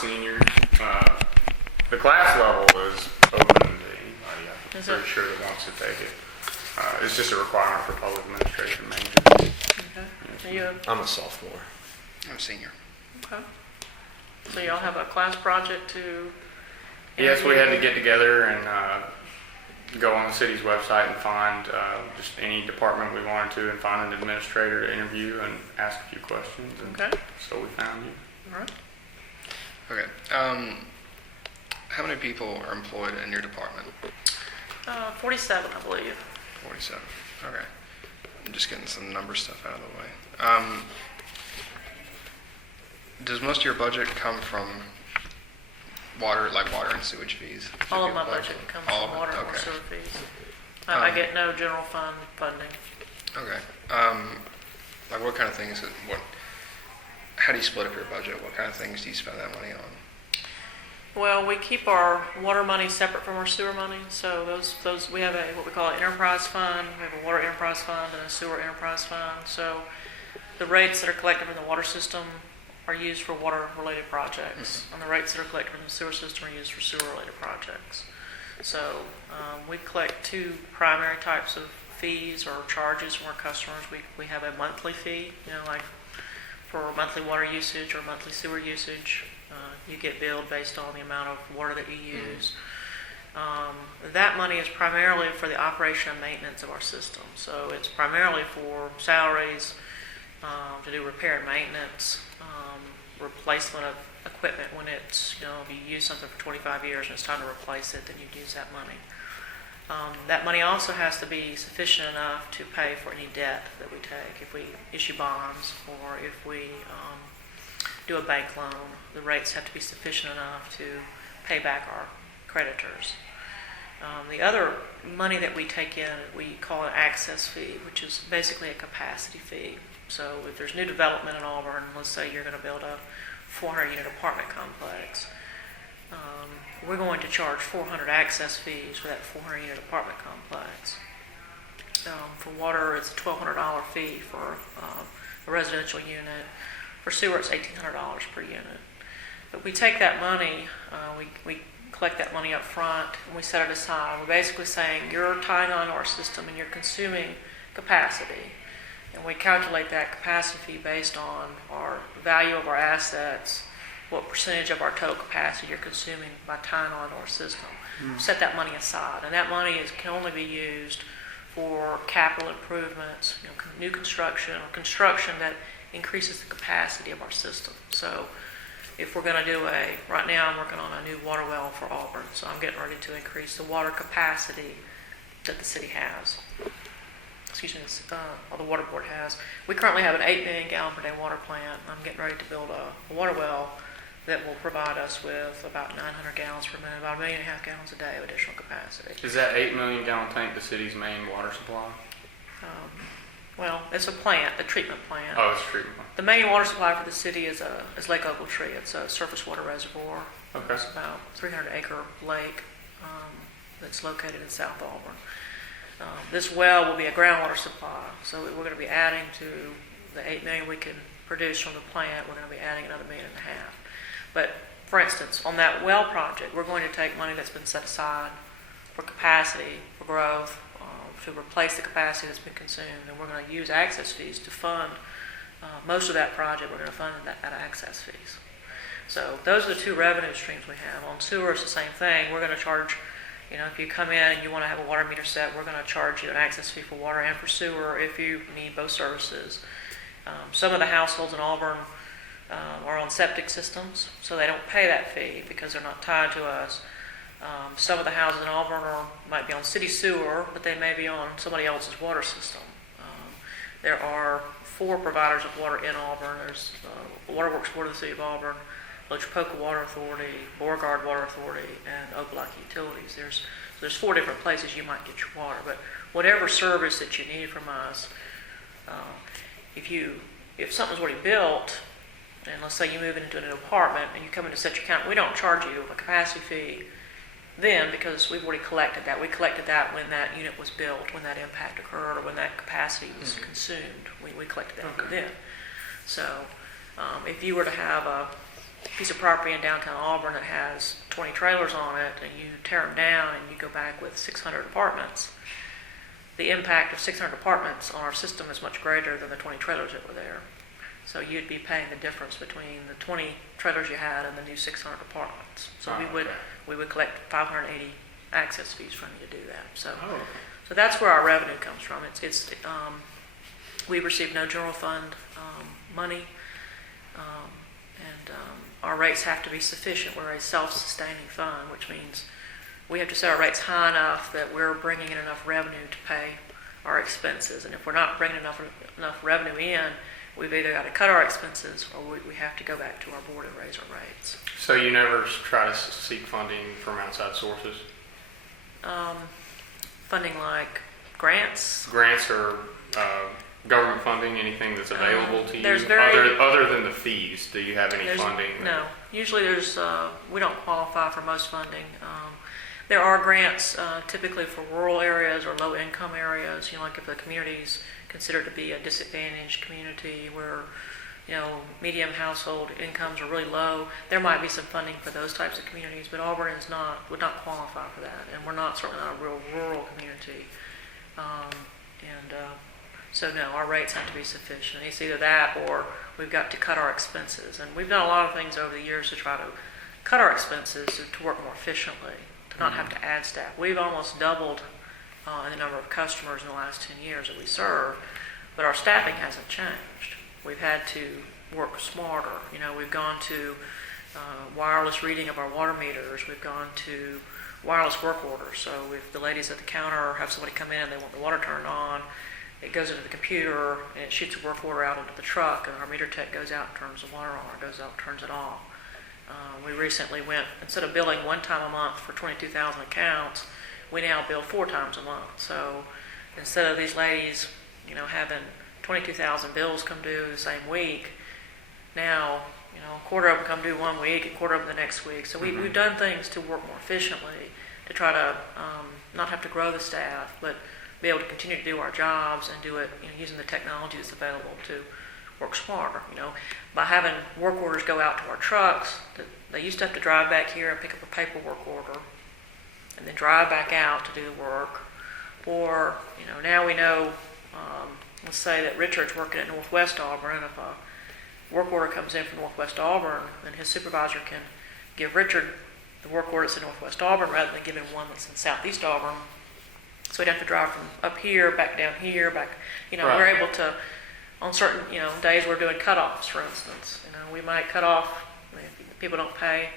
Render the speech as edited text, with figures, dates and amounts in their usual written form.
senior. The class level is open to anybody. I'm pretty sure that wants to take it. It's just a requirement for public administration majors. Okay. Are you I'm a sophomore. I'm a senior. okay? So y'all have a class project to? Yes, we had to get together and go on the city's website and find just any department we wanted to and find an administrator to interview and ask a few questions. And Okay. so we found you. All right. Okay. How many people are employed in your department? 47, I believe. 47. Okay. I'm just getting some number stuff out of the way. Does most of your budget come from water and sewage fees? All of my budget comes All of from it? water and Okay. sewer fees. I get no general fund funding. Okay. Like what kind of things? How do you split up your budget? What kind of things do you spend that money on? Well, we keep our water money separate from our sewer money. So those we have what we call an enterprise fund. We have a water enterprise fund and a sewer enterprise fund. So the rates that are collected from the water system are used for water-related projects, and the rates that are collected from the sewer system are used for sewer-related projects. So we collect two primary types of fees or charges from our customers. We have a monthly fee, like for monthly water usage or monthly sewer usage. You get billed based on the amount of water that you use. That money is primarily for the operation and maintenance of our system. So it's primarily for salaries, to do repair and maintenance, replacement of equipment when it's, if you use something for 25 years and it's time to replace it, then you'd use that money. That money also has to be sufficient enough to pay for any debt that we take. If we issue bonds or if we do a bank loan, the rates have to be sufficient enough to pay back our creditors. The other money that we take in, we call an access fee, which is basically a capacity fee. So if there's new development in Auburn, let's say you're going to build a 400-unit apartment complex, we're going to charge 400 access fees for that 400-unit apartment complex. For water, it's a $1,200 fee for a residential unit. For sewer, it's $1,800 per unit. But we take that money, we collect that money up front, and we set it aside. We're basically saying you're tying on our system and you're consuming capacity. And we calculate that capacity fee based on our value of our assets, what percentage of our total capacity you're consuming by tying on our system. Set that money aside. And that money can only be used for capital improvements, new construction or construction that increases the capacity of our system. So if we're going to do right now I'm working on a new water well for Auburn, so I'm getting ready to increase the water capacity that the city has. Or the water board has. We currently have an 8 million gallon per day water plant. I'm getting ready to build a water well that will provide us with about 900 gallons per minute, about 1.5 million gallons a day of additional capacity. Is that 8 million gallon tank the city's main water supply? Well, it's a plant, a treatment plant. Oh, it's a treatment plant. The main water supply for the city is Lake Ogletree. It's a surface water reservoir. Okay. It's about 300-acre lake that's located in South Auburn. This well will be a groundwater supply, so we're going to be adding to the 8 million we can produce from the plant. We're going to be adding another 1.5 million. But for instance, on that well project, we're going to take money that's been set aside for capacity, for growth, to replace the capacity that's been consumed, and we're going to use access fees to fund most of that project. We're going to fund that access fees. So those are the two revenue streams we have. On sewer, it's the same thing. We're going to charge, if you come in and you want to have a water meter set, we're going to charge you an access fee for water and for sewer if you need both services. Some of the households in Auburn are on septic systems, so they don't pay that fee because they're not tied to us. Some of the houses in Auburn might be on city sewer, but they may be on somebody else's water system. There are 4 providers of water in Auburn. There's Waterworks Board of the City of Auburn, Lochapoka Water Authority, Beauregard Water Authority, and Opelika Utilities. There's 4 different places you might get your water, but whatever service that you need from us, if something's already built, and let's say you move into a new apartment and you come in to set your account, we don't charge you a capacity fee then because we've already collected that. We collected that when that unit was built, when that impact occurred, or when that capacity was consumed. We collected that then. So if you were to have piece of property in downtown Auburn that has 20 trailers on it, and you tear them down and you go back with 600 apartments, the impact of 600 apartments on our system is much greater than the 20 trailers that were there. So you'd be paying the difference between the 20 trailers you had and the new 600 apartments. So we would collect 580 access fees from you to do that. So that's where our revenue comes from. We receive no general fund money, and our rates have to be sufficient. We're a self-sustaining fund, which means we have to set our rates high enough that we're bringing in enough revenue to pay our expenses. And if we're not bringing enough revenue in, we've either got to cut our expenses or we have to go back to our board and raise our rates. So you never try to seek funding from outside sources? Funding like grants. Grants or government funding, anything that's available to you? There's other than the fees, do you have any funding? No. Usually we don't qualify for most funding. There are grants typically for rural areas or low-income areas, like if the community's considered to be a disadvantaged community where, medium household incomes are really low, there might be some funding for those types of communities, but Auburn would not qualify for that, and we're certainly not a real rural community. So no, our rates have to be sufficient. It's either that or we've got to cut our expenses, and we've done a lot of things over the years to try to cut our expenses to work more efficiently, to not have to add staff. We've almost doubled in the number of customers in the last 10 years that we serve, but our staffing hasn't changed. We've had to work smarter. We've gone to wireless reading of our water meters. We've gone to wireless work orders. So if the ladies at the counter have somebody come in and they want the water turned on, it goes into the computer and it shoots a work order out into the truck, and our meter tech goes out and turns the water on, or goes out and turns it off. We recently went, instead of billing one time a month for 22,000 accounts, we now bill 4 times a month. So instead of these ladies, having 22,000 bills come due the same week, now, a quarter of them come due one week, a quarter of them the next week. So we've done things to work more efficiently, to try to not have to grow the staff, but be able to continue to do our jobs and do it using the technology that's available to work smarter. By having work orders go out to our trucks, they used to have to drive back here and pick up a paperwork order and then drive back out to do the work. Or, now we know, let's say that Richard's working at Northwest Auburn, and if a work order comes in from Northwest Auburn, then his supervisor can give Richard the work order that's in Northwest Auburn rather than giving one that's in Southeast Auburn. So he'd have to drive from up here, back down here, back, Right. We're able to, on certain, days we're doing cutoffs, for instance. We might cut off, if people don't pay,